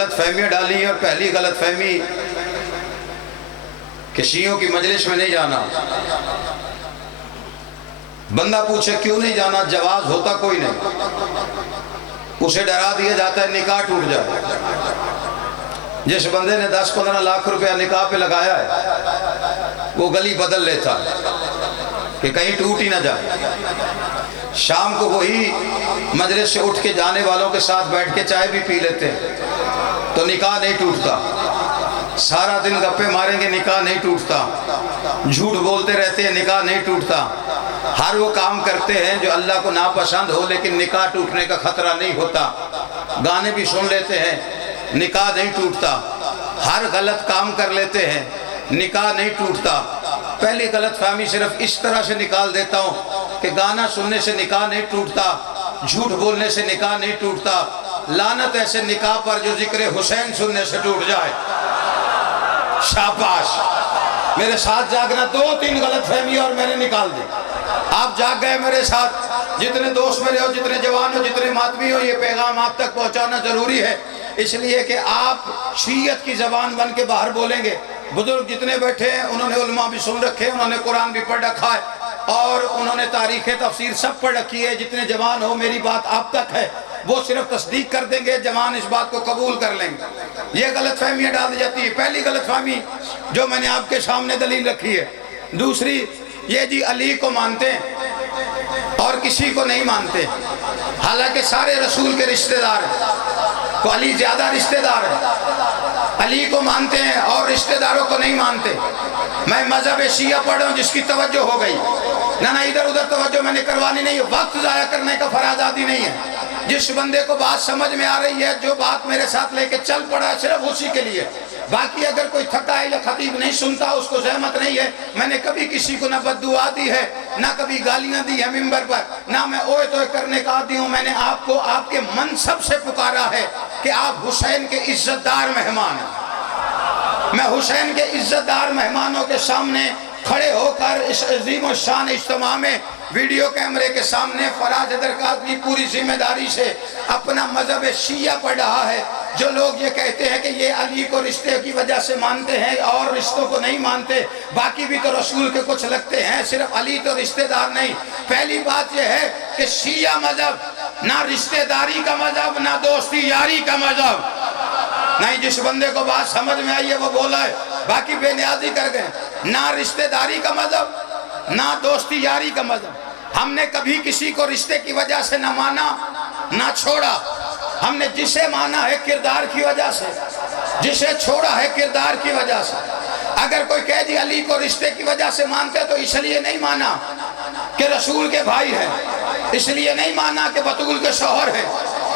गलत फहमियाँ डाली हैं। और पहली गलत फहमी कि शियों की मजलिस में नहीं जाना। बंदा पूछे क्यों नहीं जाना, जवाब होता कोई नहीं। उसे डरा दिया जाता है निकाह टूट जाए। जिस बंदे ने 10-15 लाख रुपया निकाह पे लगाया है वो गली बदल लेता है कि कहीं टूट ही ना जाए। शाम को वही मजलिस से उठ के जाने वालों के साथ बैठ के चाय भी पी लेते हैं तो निकाह नहीं टूटता। सारा दिन गप्पे मारेंगे निकाह नहीं टूटता। झूठ बोलते रहते हैं निकाह नहीं टूटता। हर वो काम करते हैं जो अल्लाह को नापसंद हो लेकिन निकाह टूटने का खतरा नहीं होता। गाने भी सुन लेते हैं निकाह नहीं टूटता। हर गलत काम कर लेते हैं निकाह नहीं टूटता। पहली गलत फहमी सिर्फ इस तरह से निकाल देता हूँ कि गाना सुनने से निकाह नहीं टूटता, झूठ बोलने से निकाह नहीं टूटता। लानत ऐसे निकाह पर जो जिक्र हुसैन सुनने से टूट जाए। शाबाश, मेरे साथ जागना। 2-3 गलत फहमी और मैंने निकाल दी। आप जाग गए मेरे साथ। जितने दोस्त मेरे हो, जितने जवान हो, जितने मातमी हो, ये पैगाम आप तक पहुंचाना जरूरी है, इसलिए कि आप शीयत की जबान बन के बाहर बोलेंगे। बुजुर्ग जितने बैठे हैं उन्होंने उलमा भी सुन रखे हैं, उन्होंने कुरान भी पढ़ रखा है और उन्होंने तारीख तफसीर सब पढ़ रखी है। जितने जवान हो मेरी बात आप तक है, वो सिर्फ तस्दीक कर देंगे, जवान इस बात को कबूल कर लेंगे। ये गलत फहमियाँ डाल दी जाती है। पहली गलत फहमी जो मैंने आपके सामने दलील रखी है। दूसरी ये जी अली को मानते हैं और किसी को नहीं मानते, हालांकि सारे रसूल के रिश्तेदार हैं तो अली ज्यादा रिश्तेदार है। अली को मानते हैं और रिश्तेदारों को नहीं मानते। मैं मजहब शिया पढ़ रहा हूँ जिसकी तवज्जो हो गई ना इधर उधर तवज्जो मैंने करवानी नहीं है। वक्त जाया करने का फराज आदि नहीं है। जिस बंदे को बात समझ में आ रही है, जो बात मेरे साथ लेके चल पड़ा है, सिर्फ उसी के लिए। बाकी अगर कोई थका है या खतीब नहीं सुनता उसको सहमत नहीं है। मैंने कभी किसी को ना बद्दुआ दी है, ना कभी गालियां दी है मिंबर पर, ना मैं ओए तोए करने का आदी हूँ। मैंने आपको आपके मनसब से पुकारा है कि आप हुसैन के इज्जतदार मेहमान हैं। मैं हुसैन के इज्जतदार मेहमानों के सामने खड़े होकर इस अजीम शान इज्तिमा में वीडियो कैमरे के सामने फराज हैदर काज़मी पूरी जिम्मेदारी से अपना मजहब शिया पढ़ रहा है। जो लोग ये कहते हैं कि ये अली को रिश्ते की वजह से मानते हैं और रिश्तों को नहीं मानते, बाकी भी तो रसूल के कुछ लगते हैं, सिर्फ अली तो रिश्तेदार नहीं। पहली बात यह है कि शिया मजहब ना रिश्तेदारी का मजहब, ना दोस्ती यारी का मजहब नहीं। जिस बंदे को बात समझ में आई है वो बोला है, बाकी बेनियाजी कर गए। ना रिश्तेदारी का मजहब, ना दोस्ती यारी का मजहब। हमने कभी किसी को रिश्ते की वजह से ना माना ना छोड़ा। हमने जिसे माना है किरदार की वजह से, जिसे छोड़ा है किरदार की वजह से। अगर कोई कह दी अली को रिश्ते की वजह से मानते तो इसलिए नहीं माना कि रसूल के भाई है, इसलिए नहीं माना कि बतूल के शौहर है,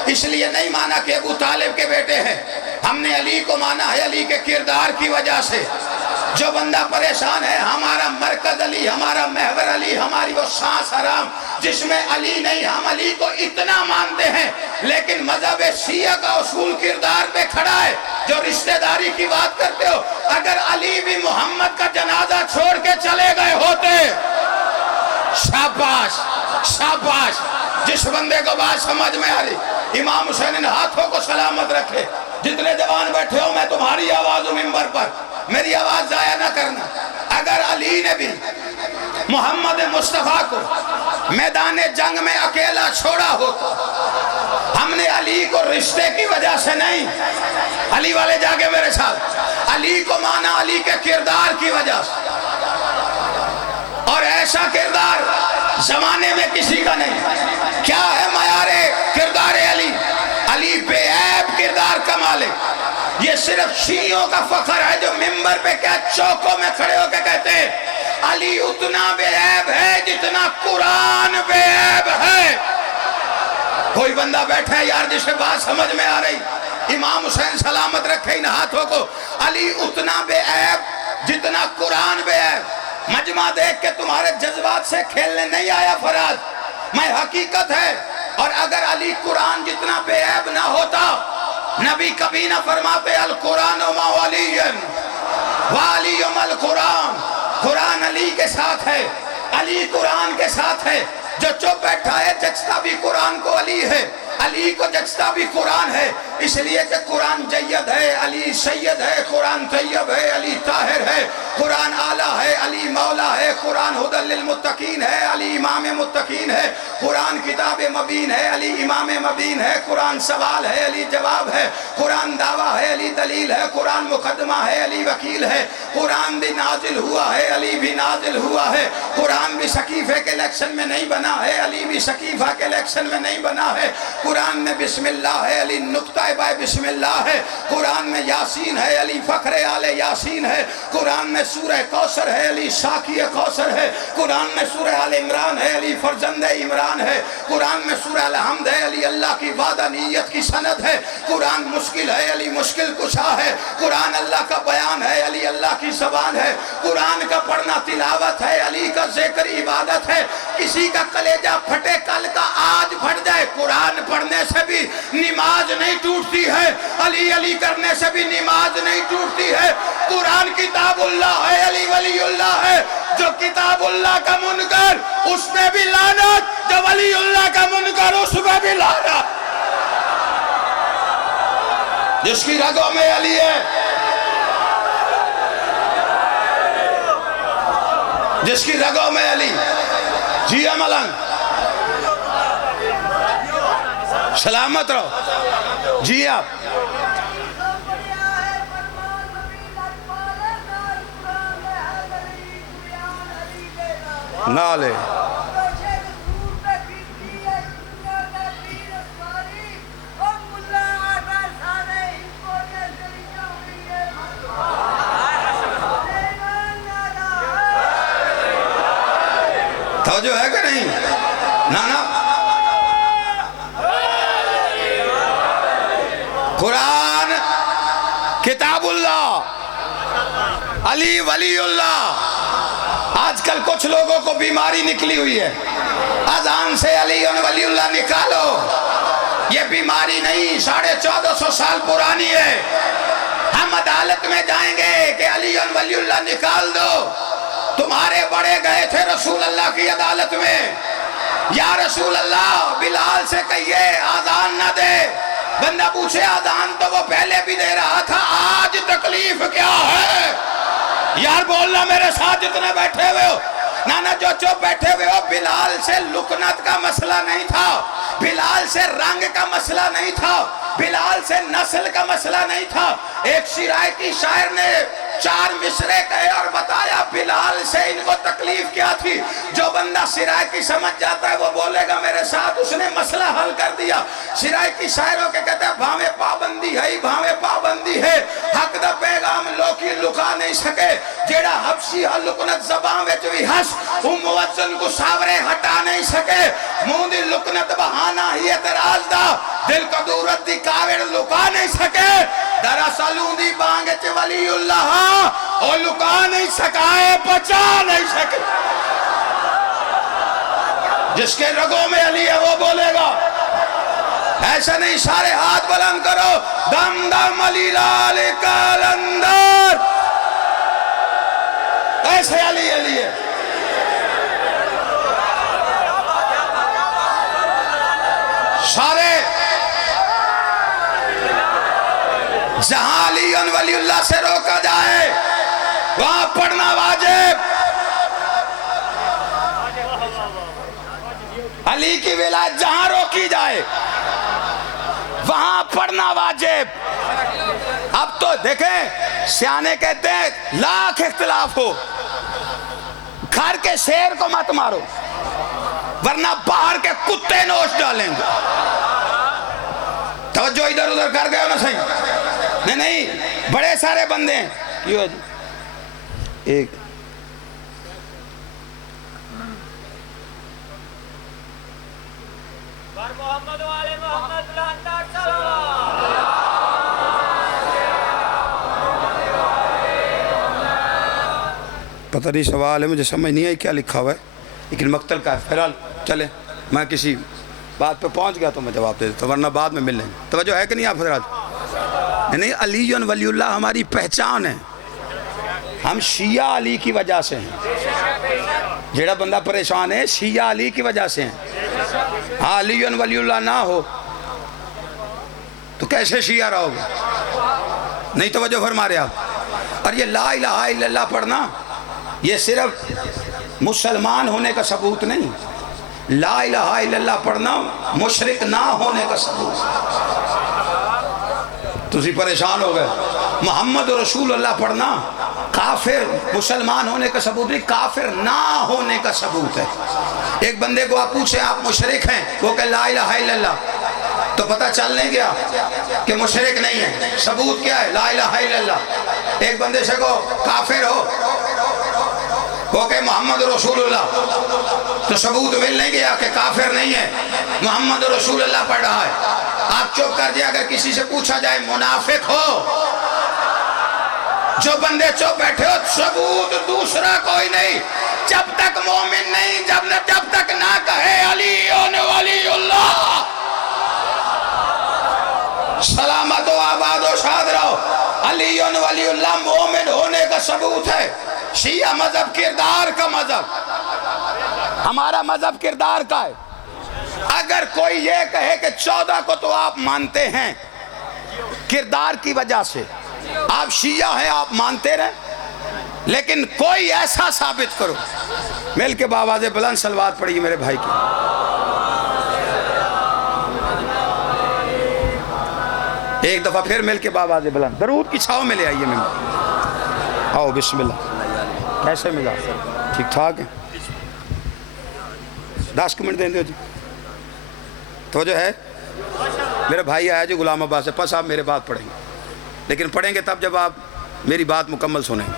इसलिए नहीं माना कि अबू तालिब के बेटे हैं। हमने अली को माना है अली के किरदार की वजह से। जो बंदा परेशान है, हमारा मरकज अली, हमारा महवर अली, हमारी वो सांस हराम जिसमें अली नहीं, हम अली को इतना मानते हैं लेकिन मजहब शिया का उसूल किरदार पे खड़ा है। जो रिश्तेदारी की बात करते हो, अगर अली भी मोहम्मद का जनाजा छोड़ के चले गए होते, शाबाश शाबाश। जिस बंदे को बात समझ में आ रही, इमाम हुसैन ने हाथों को सलामत रखे। जितने जवान बैठे हो, मैं तुम्हारी आवाज हूं मिंबर पर, मेरी आवाज जाया ना करना। अगर अली ने भी मोहम्मद मुस्तफा को मैदान जंग में अकेला छोड़ा हो तो हमने अली को रिश्ते की वजह से नहीं, अली वाले जाके मेरे साथ, अली को माना अली के किरदार की वजह से। और ऐसा किरदार जमाने में किसी का नहीं। क्या है मयारे किरदार अली? अली बेऐब किरदार का मालिक। ये सिर्फ शियों का फखर है जो मिंबर पे क्या चौकों में खड़े होकर कहते हैं अली उतना बेऐब है जितना कुरान बेऐब है। कोई बंदा बैठा है यार जिसे बात समझ में आ रही, इमाम हुसैन सलामत रखे इन हाथों को, अली उतना बेऐब जितना कुरान बेऐब। मजमा देख के तुम्हारे जज्बात से खेलने नहीं आया फराज, मैं हकीकत है। और अगर अली कुरान जितना बेऐब ना होता, नबी कभी ना फरमाते अल कुरान वालियन कुरान, कुरान अली के साथ है, अली कुरान के साथ है। जो चुप बैठा है जचता भी कुरान को अली है, अली को जचता भी कुरान है, इसलिए कि कुरान जय्यद सैयद है, कुरान तैयब है, अली ताहिर है, कुरान आला है, अली मौला है, कुरान हुदल लिल मुत्तकीन है, अली इमाम मुत्तकीन है, कुरान किताब मबीन है, अली इमाम मबीन है, कुरान सवाल है, अली जवाब है, कुरान दावा है, अली दलील है, कुरान मुकदमा है, अली वकील है, कुरान भी नाजिल हुआ है, अली भी नाजिल हुआ है, कुरान भी सकीफे के इलेक्शन में नहीं बना है, अली भी सकीफा के इलेक्शन में नहीं बना है, कुरान में बिस्मिल्लाह है, अली नुक्ता बाय बिस्मिल्लाह है, कुरान में यासीन है, अली फखरे आले यासीन है, कुरान में सूरह कौसर है, अली साकी कौसर है, कुरान में सूरह आल इमरान है, अली फरजंद इमरान है, कुरान में सूरह अल हम्द है, अली अल्लाह की वादानियत की सनद है, कुरान मुश्किल है, अली मुश्किल कुशा है, कुरान अल्लाह का बयान है, अली अल्लाह की ज़बान है, कुरान का पढ़ना तिलावत है, अली का जिक्र इबादत है। किसी का कलेजा फटे कल का आज फट जाए, कुरान पढ़ने से भी नमाज नहीं टूटती है, अली अली करने से भी नमाज नहीं टूटती है। कुरान किताबुल्लाह है, अली वलीउल्लाह है। जो किताबुल्लाह का मुनकर उसमें भी लानत, जो वलीउल्लाह का मुनकर उसमें भी लानत। जिसकी रगों में अली है, जिसकी रगों में अली, जिया मलंग सलामत रहो जी। आप नाले तो जो है कि नहीं ना कुरान किताबुल्लाह अली वलीउल्लाह। आजकल कुछ लोगों को बीमारी निकली हुई है, अजान से अली और वलीउल्लाह निकालो। ये बीमारी नहीं, 1450 साल पुरानी है। हम अदालत में जाएंगे कि अली और वलीउल्लाह निकाल दो। तुम्हारे बड़े गए थे रसूल अल्लाह की अदालत में, या रसूल अल्लाह बिलाल से कहिए आजान न दे। बंदा पूछे आजान तो वो पहले भी दे रहा था, आज तकलीफ क्या है? यार बोलना मेरे साथ जितने बैठे हुए हो, नाना जो चुप बैठे हुए हो, बिलाल से लुकनत का मसला नहीं था, बिलाल से रंग का मसला नहीं था, बिलाल से नस्ल का मसला नहीं था। एक शिरायती शायर ने 4 मिसरे कहे और बताया बिलाल से इनको तकलीफ क्या थी। जो बंदा सिरायकी समझ जाता है वो बोलेगा मेरे साथ, उसने मसला हल कर दिया। सिरायकी शायरों के कहते हैं भावे पाबंदी है, भावे पाबंदी है, हक दा पैगाम लोकी लुका नहीं सके। जेड़ा हबशी लुकनत ज़बान विच भी हस, वो मुअज्जिन को सावरे हटा नहीं सके। मुंह दी लुकनत बहाना ही एतराज दा, दिल कदूरत दी कावड़ लुका नहीं सके। दरअसल दी बांग च वलीउल्लाह और लुका नहीं सकाए, बचा नहीं सके। जिसके रगों में अली है वो बोलेगा। ऐसा नहीं, सारे हाथ बुलंद करो, दम दम अली लाल कलंदर, ऐसे अली अली है। सारे जहां अली और वलीउल्लाह से रोका जाए वहां पढ़ना वाजिब। अली की विलायत जहां रोकी जाए वहां पढ़ना वाजिब। अब तो देखें, सियाने कहते हैं लाख इख्तिलाफ हो, घर के शेर को मत मारो वरना बाहर के कुत्ते नोच डालेंगे। तवज्जो इधर उधर कर गए हो ना सही? नहीं नहीं, बड़े सारे बंदे हैं। क्यों जी? एक मोहम्मद वाले मोहम्मद पता नहीं, सवाल है मुझे समझ नहीं आई क्या लिखा हुआ है, लेकिन मक्तल का है। फिलहाल चले, मैं किसी बात पे पहुंच गया तो मैं जवाब दे देता, वरना बाद में मिल लेंगे। तवज्जो है कि नहीं आप हज़रात? नहीं, अली और वलीउल्लाह हमारी पहचान है। हम शिया अली की वजह से हैं। जेड़ा बंदा परेशान है शिया अली की वजह से हैं। हाँ, अली और वलीउल्लाह ना हो तो कैसे शिया रहोगे? नहीं तवज्जो फरमा रहे आप। और ये ला इलाहा इल्लल्लाह पढ़ना ये सिर्फ मुसलमान होने का सबूत नहीं, ला इलाहा इल्लल्लाह पढ़ना मुशरिक ना होने का सबूत। तुसी परेशान हो गए। मोहम्मद रसूलुल्लाह पढ़ना काफिर मुसलमान होने का सबूत नहीं, काफिर ना होने का सबूत है। एक बंदे को आप पूछे आप मुशरिक हैं, वो कहे ला इलाहा इल्लल्लाह, तो पता चल नहीं गया कि मुशरिक नहीं है। सबूत क्या है? ला इलाहा इल्लल्लाह। एक बंदे से को काफिर हो, वो कहे मोहम्मद रसूलुल्लाह, तो सबूत मिल नहीं गया कि काफिर नहीं है, मोहम्मद रसूलुल्लाह पढ़ रहा है। आप चुप कर दिए। अगर किसी से पूछा जाए मुनाफिक हो, जो बंदे चुप बैठे हो, सबूत दूसरा कोई नहीं। जब तक मोमिन नहीं, जब तक ना कहे अली वलीउल्लाह, सलामत हो आबाद हो शाद रहो, अली वलीउल्लाह मोमिन होने का सबूत है। शिया मजहब किरदार का मजहब, हमारा मजहब किरदार का है। अगर कोई ये कहे कि 14 को तो आप मानते हैं किरदार की वजह से, आप शिया हैं, आप मानते रहे, लेकिन कोई ऐसा साबित करो। मिल के बाबाज़े बुलंद सलवात पढ़िए मेरे भाई की। एक दफा फिर मिल के बाबाज़े बुलंद दरूद की छाव में ले आइए। मैं आओ बिस्मिल्लाह। कैसे मिला? ठीक ठाक है। 10 मिनट देंगे जी। तो जो है मेरा भाई आया जी गुलाम अब्बास से, बस आप मेरे बात पढ़ेंगे, लेकिन पढ़ेंगे तब जब आप मेरी बात मुकम्मल सुनेंगे।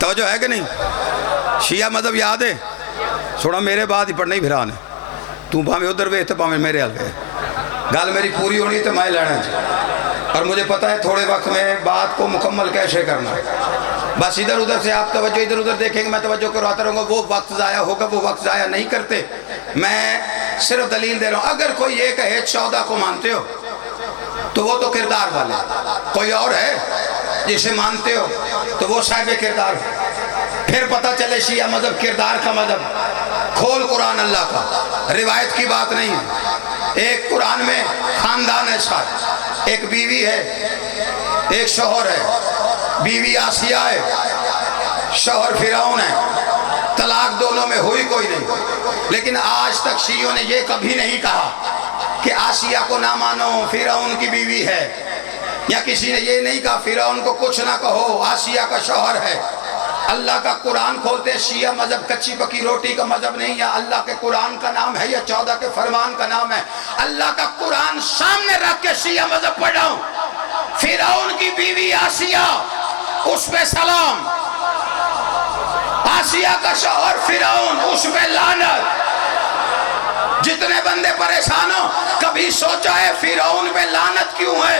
तो जो है कि नहीं, शिया मजहब याद है, थोड़ा मेरे बात ही पढ़ना ही फिरान है। तू भावे उधर वे तो भावे मेरे हल वे, गल मेरी पूरी होनी तो मैं लेना चाहिए। और मुझे पता है थोड़े वक्त में बात को मुकम्मल कैसे करना है। बस इधर उधर से आप तवज्जो इधर उधर देखेंगे, मैं तवज्जो करवाता रहूँगा, वो वक्त ज़ाया होगा। वो वक्त ज़ाया नहीं करते, मैं सिर्फ दलील दे रहा हूँ। अगर कोई ये कहे 14 को मानते हो, तो वो तो किरदार वाले। कोई और है जिसे मानते हो, तो वो साहिब किरदार। फिर पता चले शिया मजहब किरदार का मजहब। खोल कुरान अल्लाह का, रिवायत की बात नहीं है। एक कुरान में खानदान है साथ, एक बीवी है, एक शौहर है। बीवी आसिया है, शौहर फिरौन है। तलाक दोनों में हुई कोई नहीं, लेकिन आज तक शियों ने ये कभी नहीं कहा कि आसिया को ना मानो, फिरौन की बीवी है। या किसी ने ये नहीं कहा फिरौन को कुछ ना कहो, आसिया का शौहर है। अल्लाह का कुरान खोलते, शिया मजहब कच्ची पकी रोटी का मजहब नहीं है। अल्लाह के कुरान का नाम है, या 14 के फरमान का नाम है। अल्लाह का कुरान सामने रख के शिया मजहब पढ़ रहा हूं। फिरौन की बीवी आसिया, उस पे सलाम। आसिया का शौहर फिरौन, उस पे लानत। जितने बंदे परेशान हो, कभी सोचा है फिरौन पे लानत क्यों है,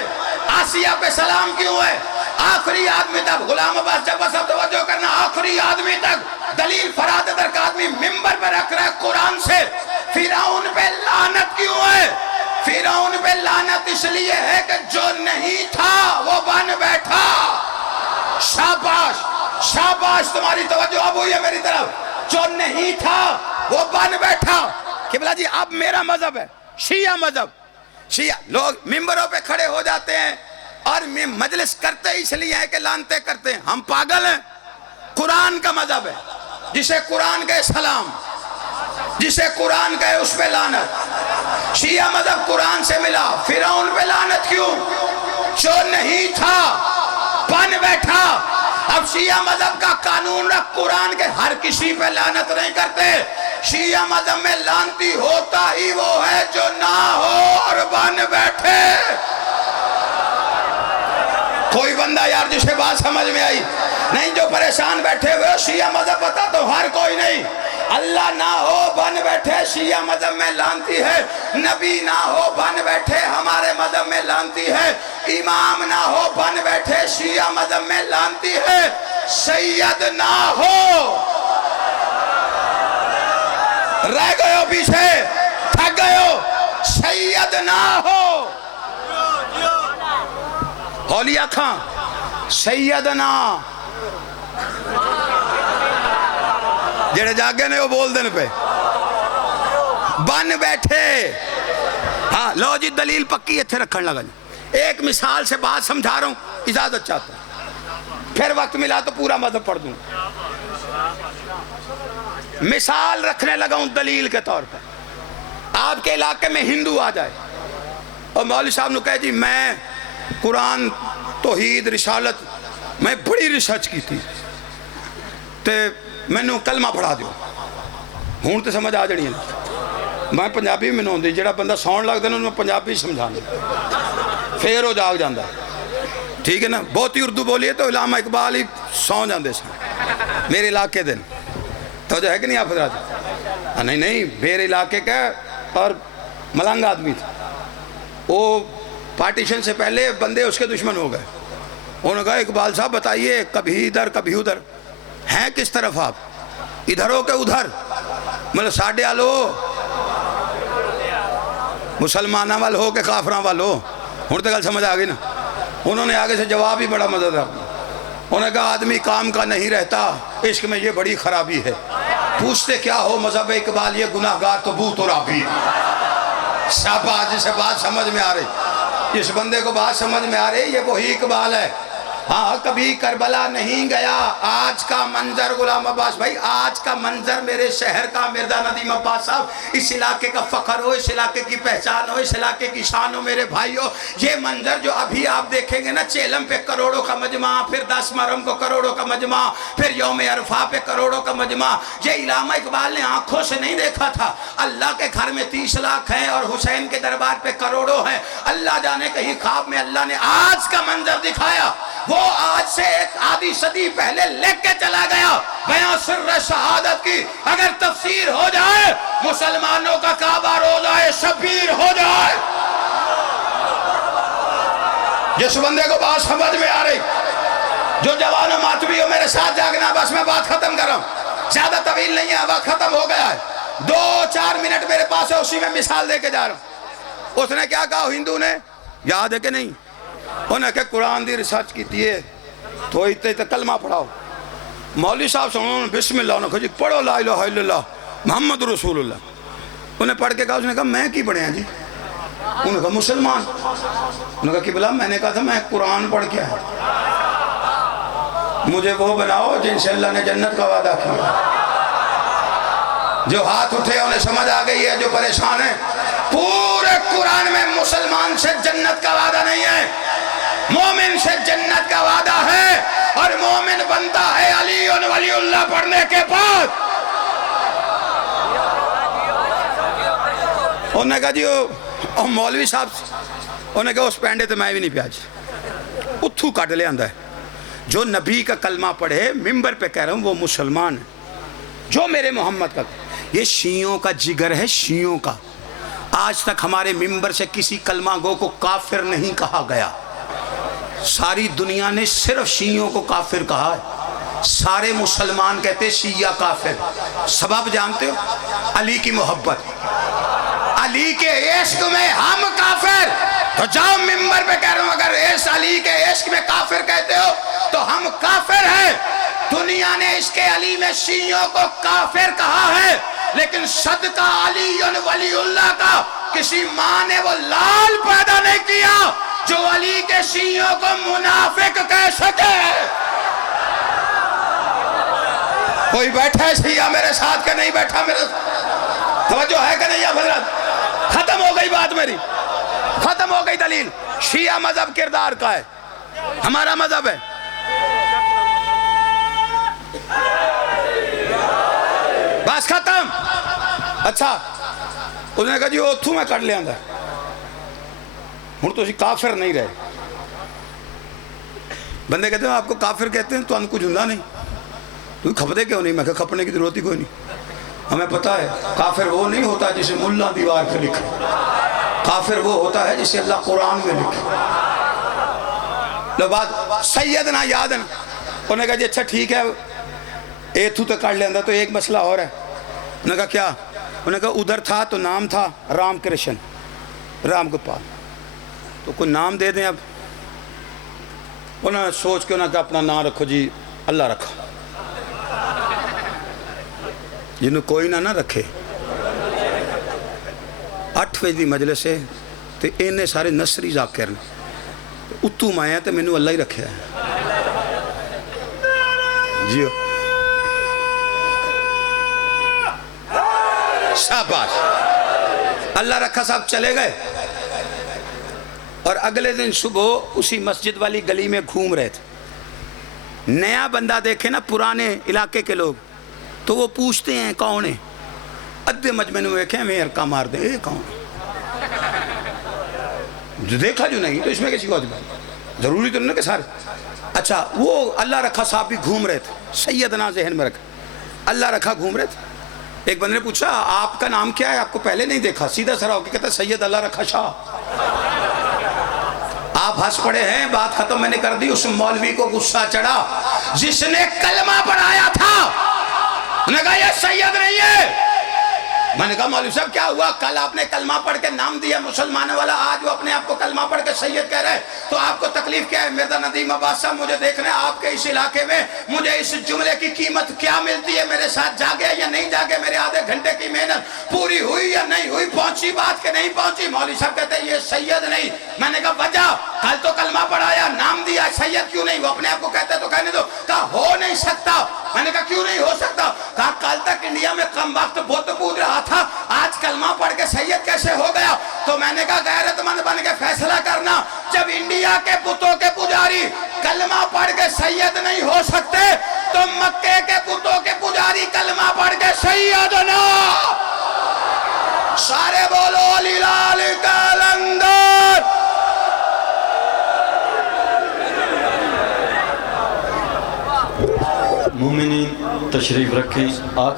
आसिया पे सलाम क्यों है? आखिरी आदमी तक, गुलाम अब्बास जब सब तवज्जो करना, आखिरी आदमी तक दलील फराद का आदमी मिंबर पे रख रहा है कुरान से। फिरौन पे लानत क्यों है? फिरौन पे लानत इसलिए है कि जो नहीं था वो बन बैठा। शाबाश शाबाश, तुम्हारी तवज्जो अब हुई है मेरी तरफ। जो नहीं था वो बन बैठा। किबला जी अब मेरा मजहब है शिया मजहब। शिया लोग मिंबरों पे खड़े हो जाते हैं और मजलिस करते इसलिए है कि लानते करते हैं। हम पागल हैं। कुरान का मजहब है, जिसे कुरान के सलाम, जिसे कुरान कहे उस पे लानत। शिया मजहब कुरान से मिला, फिरौन पे लानत क्यों? जो नहीं था बन बैठा। अब शिया मजहब का कानून रख, कुरान के हर किसी पे लानत नहीं करते। शिया मजहब में लानती होता ही वो है जो ना हो और बन बैठे। कोई बंदा यार जिसे बात समझ में आई नहीं, जो परेशान बैठे हुए शिया मजहब बता तो हर कोई नहीं। अल्लाह ना हो बन बैठे शिया मजहब में लानती है। नबी ना हो बन बैठे हमारे मजहब में लानती है। इमाम ना हो बन बैठे शिया मजहब में लानती है। सैयद ना हो, रह गए हो पीछे, थक गए हो। सैयद ना हो, औलिया खां सैयद ना, जेड़े जागे ने वो बोल देने पे बन बैठे। हाँ लो जी दलील पक्की इत्थे रखन लगा जी। एक मिसाल से बात समझा रहा हूँ, इजाजत चाहता हूँ, फिर वक्त मिला तो पूरा मजहब पढ़ दूंगा। मिसाल रखने लगा हूं दलील के तौर पर। आपके इलाके में हिंदू आ जाए और मौलवी साहब ने कहे जी मैं कुरान तौहीद रिसालत मैं बड़ी रिसर्च की थी ते मैनू कलमा पढ़ा दो, हूँ तो समझ आ जानी है। मैं पंजाबी मैनू आती, जो बंदा सौन लगता ना पंजाबी समझाना, फिर वो जाग जाता, ठीक है ना। बहुती उर्दू बोलिए तो इलामा इकबाल ही सौ जाते सन मेरे इलाके दिन, तो जो है कि नहीं आप हजरात? नहीं नहीं, मेरे इलाके का और मलंग आदमी था, वो पार्टीशन से पहले बंदे उसके दुश्मन हो गए। उन्होंने कहा इकबाल साहब बताइए, कभी इधर कभी उधर, हैं किस तरफ आप? इधर हो के उधर? मतलब साढ़े वाल हो, मुसलमाना वाल हो के काफरा वाल हो? हूँ तो गल समझ आ गई ना। उन्होंने आगे से जवाब ही बड़ा मजेदार, उन्होंने कहा आदमी काम का नहीं रहता, इश्क में ये बड़ी खराबी है। पूछते क्या हो मजहब इकबाल, ये गुनाहगार तो बू तो राबी। शाबाश, जिसे बात समझ में आ रही, जिस बंदे को बात समझ में आ रही, ये वही इकबाल है। हाँ कभी करबला नहीं गया, आज का मंजर गुलाम अब्बास भाई, आज का मंजर मेरे शहर का मिर्जा नदीम अब्बास साहब, इस इलाके का फख्र हो, इस इलाके की पहचान हो, इस इलाके की शान हो मेरे भाइयों। ये मंजर जो अभी आप देखेंगे ना, चेलम पे करोड़ों का मजमा, फिर 10 मुहर्रम को करोड़ों का मजमा, फिर यौम अरफा पे करोड़ों का मजमा, ये इलामा इकबाल ने आंखों से नहीं देखा था। अल्लाह के घर में 30 लाख हैं और हुसैन के दरबार पे करोड़ों हैं। अल्लाह जाने कहीं ख्वाब में अल्लाह ने आज का मंजर दिखाया, वो आज से एक आधी सदी पहले लेके चला गया। बयां सिर्र शहादत की अगर तफसीर हो जाए, मुसलमानों का काबा रोज़ाए शबीर हो जाए। जिस बंदे को बात समझ में आ रही, जो जवानों मातवी हो मेरे साथ जागना। बस मैं बात खत्म कर रहा हूं, ज्यादा तवील नहीं है, वक्त खत्म हो गया है। 2-4 मिनट मेरे पास है, उसी में मिसाल देके जा रहा हूं। उसने क्या कहा हिंदू ने, याद है कि नहीं? उन्हें क्या कुरान दी रिसर्च की है, तो इतने कलमा पढ़ाओ। मौलवी साहब सुनो बिस्मिल्लाह, उन्होंने जी पढ़ो ला इलाहा इल्लल्लाह मोहम्मद रसूलुल्लाह। उन्हें पढ़ के कहा, उसने कहा मैं की पढ़े जी? उन्होंने कहा मुसलमान। उन्होंने कहा कि बोला, मैंने कहा था मैं कुरान पढ़ के आया, मुझे वो बनाओ जिनसे अल्लाह ने जन्नत का वादा किया। जो हाथ उठे उन्हें समझ आ गई है, जो परेशान है, पूरे कुरान में मुसलमान से जन्नत का वादा नहीं है, मोमिन से जन्नत का वादा है। और मोमिन बनता है अली और वलीउल्लाह पढ़ने के बाद। उन्होंने कहा जी वो मौलवी साहब, उन्होंने कहा उस पैंडे तो मैं भी नहीं प्याज उथू कट ले आंदा है। जो नबी का कलमा पढ़े, मिंबर पे कह रहा हूँ, वो मुसलमान है। जो मेरे मोहम्मद का, ये शियों का जिगर है, शियों का। आज तक हमारे मिंबर से किसी कलमा गो को काफिर नहीं कहा गया। सारी दुनिया ने सिर्फ शियों को काफिर कहा है। सारे मुसलमान कहते शिया काफिर। सबब जानते हो? अली की मोहब्बत, अली के इश्क में हम काफिर। तो जाओ मिंबर पे कह रहा हूं, अगर इस अली के इश्क में काफिर कहते हो तो हम काफिर हैं। दुनिया ने इसके अली में शियों को काफिर कहा है, लेकिन सदका अली वलीउल्लाह का किसी माँ ने वो लाल पैदा नहीं किया जो अली के शियों को मुनाफिक कह सके। कोई बैठा है शिया मेरे साथ का? नहीं बैठा मेरे तवज्जो है कि नहीं? हजरत खत्म हो गई बात मेरी, खत्म हो गई दलील। शिया मजहब किरदार का है, हमारा मजहब है। बस खत्म। अच्छा, उसने कहा जी उथू मैं कट लिया हूँ, तो काफिर नहीं रहे। बंदे कहते हैं आपको काफिर कहते हैं, तो हम कुछ हुंदा नहीं, तू खपदे क्यों नहीं? मैं कहा खपने की जरूरत ही कोई नहीं, हमें पता है काफिर वो नहीं होता जिसे मुल्ला दीवार पे लिखे, काफिर वो होता है जिसे अल्लाह कुरान में लिखे। लो बात सैयद ना याद है ना। उन्होंने कहा जी अच्छा ठीक है, एथू तो काट लेंदा, तो एक मसला और है। उन्होंने कहा क्या? उन्होंने कहा उधर था तो नाम था राम कृष्ण, राम गोपाल, तो कोई नाम दे दें। अब उन्होंने सोच के उन्होंने कहा अपना नाम रखो जी अल्लाह रखो, जिन्होंने कोई ना रखे। 8 बजे की मजलिस है, तो इन्हें सारे नसरी जाकिर ने उत्तू माया तो मैनू अल्लाह ही रखे है जियो शाबाश। अल्लाह रखा साहब चले गए और अगले दिन सुबह उसी मस्जिद वाली गली में घूम रहे थे। नया बंदा देखे ना पुराने इलाके के लोग तो वो पूछते हैं कौन है। अद्धे मजमे ने देखे मैं हरका मार दे ये कौन जो देखा जो नहीं तो इसमें किसी को जरूरी तो नहीं कि सारे। अच्छा वो अल्लाह रखा साहब भी घूम रहे थे, सैयदना जहन में रखा, अल्लाह रखा घूम रहे थे। एक बंदे ने पूछा आपका नाम क्या है, आपको पहले नहीं देखा। सीधा सरा होकर कहता सैयद अल्लाह रखा शाह। आप हंस पड़े हैं, बात खत्म मैंने कर दी। उस मौलवी को गुस्सा चढ़ा जिसने कलमा पढ़ाया था, उन्होंने कहा ये सैयद नहीं है। मैंने कहा मौलवी साहब क्या हुआ, कल आपने कलमा पढ़ के नाम दिया मुसलमानों वाला, आज वो अपने आप को कलमा पढ़ के सैयद कह रहे हैं, तो आपको तकलीफ क्या है। मिर्जा नदीम अब्बास साहब मुझे देखना है आपके इस इलाके में मुझे इस जुमले की कीमत क्या मिलती है, मेरे साथ जागे या नहीं जागे, मेरे आधे घंटे की मेहनत पूरी हुई या नहीं हुई, पहुंची बात के नहीं पहुंची। मौलवी साहब कहते हैं ये सैयद नहीं। मैंने कहा वजह, कल तो कलमा पढ़ाया नाम दिया, सैयद क्यों नहीं, वो अपने आप को कहते हैं तो कहने दो। कहा हो नहीं सकता। मैंने कहा क्यों नहीं हो सकता। कहा कल तक इंडिया में कम वक्त बुत पूज रहा था, आज कलमा पढ़ के सैयद कैसे हो गया। तो मैंने कहा गैरतमंद बन के फैसला करना, जब इंडिया के बुतों के पुजारी कलमा पढ़ के सैयद नहीं हो सकते तो मक्के के बुतों के पुजारी कलमा पढ़ के सैयद ना। सारे बोलो अली लाल कलंदर। मोमिनीन तशरीफ रखें। आखिर